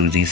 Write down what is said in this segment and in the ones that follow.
to Z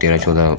13-14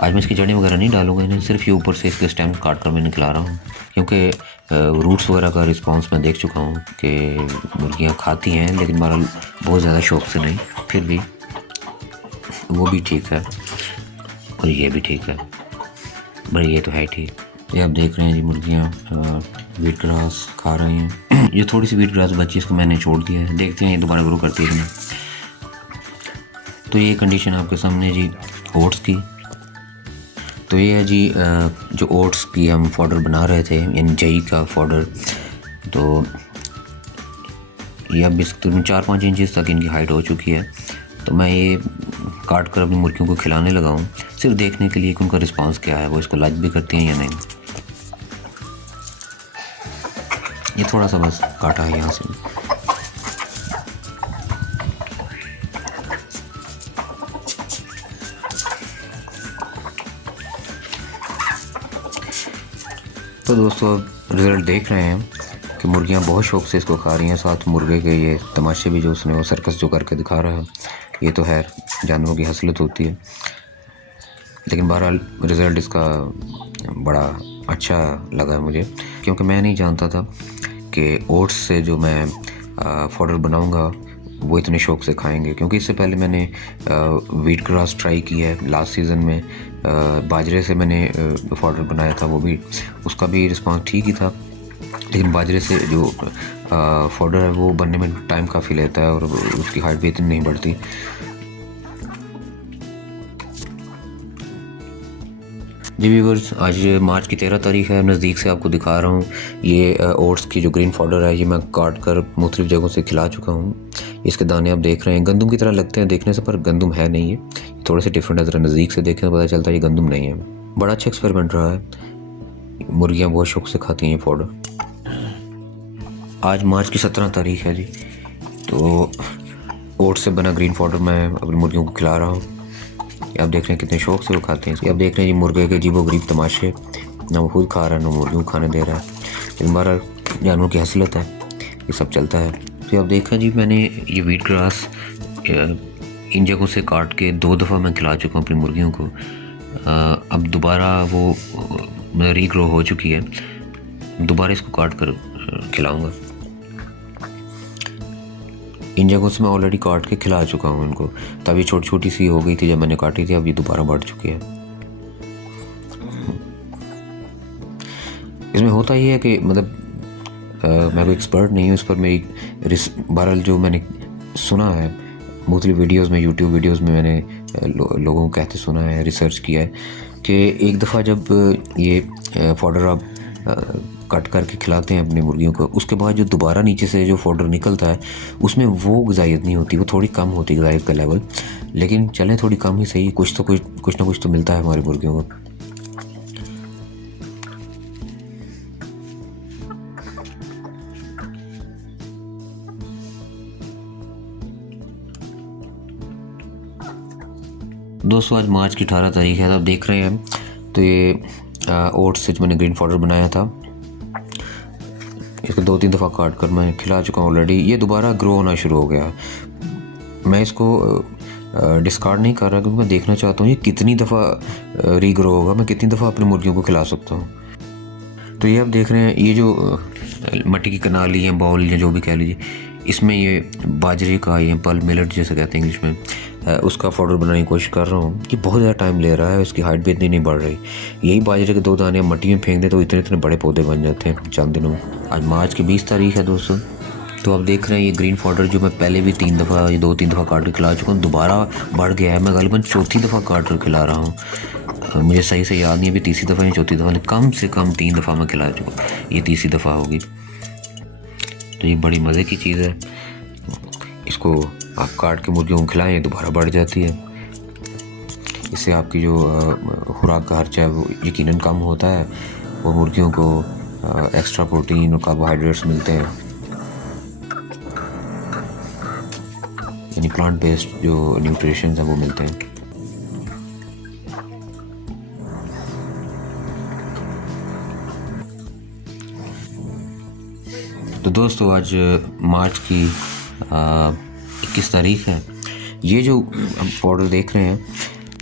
आज मैं इसकी जड़ें वगैरह नहीं डालूंगा, इन्हें सिर्फ ये ऊपर से इसके स्टेम काट कर मैं निकला रहा हूँ, क्योंकि रूट्स वगैरह का रिस्पांस मैं देख चुका हूँ कि मुर्गियाँ खाती हैं, लेकिन बहरहाल बहुत ज़्यादा शौक से नहीं, फिर भी वो भी ठीक है और ये भी ठीक है, भाई ये तो है ठीक। ये आप देख रहे हैं जी मुर्गियाँ वीट ग्रास खा रही हैं। ये थोड़ी सी वीट ग्रास बची, इसको मैंने छोड़ दिया है, देखते हैं ये दोबारा ग्रो करती है कि नहीं। तो ये कंडीशन आपके सामने जी ओट्स की। तो ये है जी जो ओट्स की हम फॉडर बना रहे थे, यानी जई का फॉडर। तो ये अब इस 4-5 इंचज़ तक इनकी हाइट हो चुकी है। तो मैं ये काट कर अपनी मुर्गियों को खिलाने लगा हूँ, सिर्फ देखने के लिए कि उनका रिस्पांस क्या है, वो इसको लाइक भी करती हैं या नहीं। ये थोड़ा सा बस काटा है यहाँ से। तो दोस्तों रिज़ल्ट देख रहे हैं कि मुर्गियाँ बहुत शौक़ से इसको खा रही हैं, साथ मुर्गे के ये तमाशे भी जो उसने वो सर्कस जो करके दिखा रहा है, ये तो है जानवरों की हसरत होती है। लेकिन बहरहाल रिज़ल्ट इसका बड़ा अच्छा लगा है मुझे, क्योंकि मैं नहीं जानता था कि ओट्स से जो मैं फॉडर बनाऊंगा वो इतने शौक़ से खाएंगे। क्योंकि इससे पहले मैंने वीट ग्रास ट्राई किया है लास्ट सीज़न में, बाजरे से मैंने फॉडर बनाया था, वो भी उसका भी रिस्पांस ठीक ही था। लेकिन बाजरे से जो फॉडर है वो बनने में टाइम काफ़ी लेता है और उसकी हाइट भी इतनी नहीं बढ़ती। जी व्यूअर्स, आज मार्च की 13 तारीख है, नज़दीक से आपको दिखा रहा हूँ। ये ओट्स की जो ग्रीन फॉडर है ये मैं काट कर मुख्तलिफ़ जगहों से खिला चुका हूँ। इसके दाने आप देख रहे हैं, गंदम की तरह लगते हैं देखने से, पर गंदम है नहीं, ये थोड़े से डिफरेंट है। ज़रा नज़दीक से देखें तो पता चलता है ये गंदम नहीं है। बड़ा अच्छा एक्सपेरिमेंट रहा है, मुर्गियाँ बहुत शौक़ से खाती हैं ये फॉडर। आज मार्च की 17 तारीख है जी। तो ओट्स से बना ग्रीन फॉडर मैं अपनी मुर्गियों को खिला रहा हूँ। आप देख रहे हैं कितने शौक़ से वो खाते हैं। आप देख रहे हैं ये मुर्गे के अजीबो गरीब तमाशे, ना वो खुद खा रहा है ना मुर्गियों को खाने दे रहा है। लेकिन हमारा जानवरों की हसरत है, ये सब चलता है। तो आप देखें जी, मैंने ये वीट ग्रास इन जगहों से काट के 2 दफ़ा मैं खिला चुका हूँ अपनी मुर्गियों को। अब दोबारा वो रीग्रो हो चुकी है, दोबारा इसको काट कर खिलाऊँगा। इन जगहों से मैं ऑलरेडी काट के खिला चुका हूँ इनको, तब ये छोटी छोटी सी हो गई थी जब मैंने काटी थी, अब ये दोबारा बढ़ चुकी है। इसमें होता ही है कि मतलब मैं कोई एक्सपर्ट नहीं हूँ इस पर, मेरी बहरहाल जो मैंने सुना है मुख्तलिफ वीडियोज़ में, यूट्यूब वीडियोज़ में मैंने लोगों को कहते सुना है, रिसर्च किया है कि एक दफ़ा जब ये फॉडर आप कट करके खिलाते हैं अपनी मुर्गियों को, उसके बाद जो दोबारा नीचे से जो फॉडर निकलता है उसमें वो ग़िज़ाइयत नहीं होती, वो थोड़ी कम होती है ग़िज़ाइयत का लेवल। लेकिन चलें थोड़ी कम ही सही, कुछ ना कुछ तो मिलता है हमारी मुर्गियों को। दोस्तों आज मार्च की 18 तारीख है, आप देख रहे हैं। तो ये ओट्स से जो मैंने ग्रीन फॉडर बनाया था, इसको 2-3 दफ़ा काट कर मैं खिला चुका हूँ ऑलरेडी। ये दोबारा ग्रो होना शुरू हो गया है। मैं इसको डिस्कार्ड नहीं कर रहा, क्योंकि मैं देखना चाहता हूँ ये कितनी दफ़ा रीग्रो होगा, मैं कितनी दफ़ा अपनी मुर्गियों को खिला सकता हूँ। तो ये आप देख रहे हैं, ये जो मट्टी की कनाली या बाउल या जो भी कह लीजिए, इसमें ये बाजरे का या पल मिलेट जैसे कहते हैं इंग्लिश में, उसका फॉडर बनाने की कोशिश कर रहा हूँ। ये बहुत ज़्यादा टाइम ले रहा है, इसकी हाइट भी इतनी नहीं बढ़ रही। यही बाजरे के 2 दाने मट्टी में फेंक दें तो इतने इतने बड़े पौधे बन जाते हैं चंद दिनों में। आज मार्च की 20 तारीख है दोस्तों। तो आप देख रहे हैं ये ग्रीन फॉडर जो मैं पहले भी 3 दफ़ा या 2-3 दफ़ा काट कर खिला चुका हूँ, दोबारा बढ़ गया है। मैं गालिबन 4थी दफ़ा काट कर खिला रहा हूँ, मुझे सही से याद नहीं है अभी 3री दफ़ा या 4थी दफ़ा, कम से कम 3 दफ़ा मैं खिला चुका हूँ, ये 3री दफ़ा होगी। तो ये बड़ी मज़े की चीज़ है, इसको आप काट के मुर्गियों को खिलाएँ दोबारा बढ़ जाती है। इससे आपकी जो खुराक का खर्चा है वो यकीनन कम होता है, वो मुर्गियों को एक्स्ट्रा प्रोटीन और कार्बोहाइड्रेट्स मिलते हैं, यानी प्लांट बेस्ड जो न्यूट्रिशन है वो मिलते हैं। तो दोस्तों आज मार्च की 21 तारीख है। ये जो हम पाउडर देख रहे हैं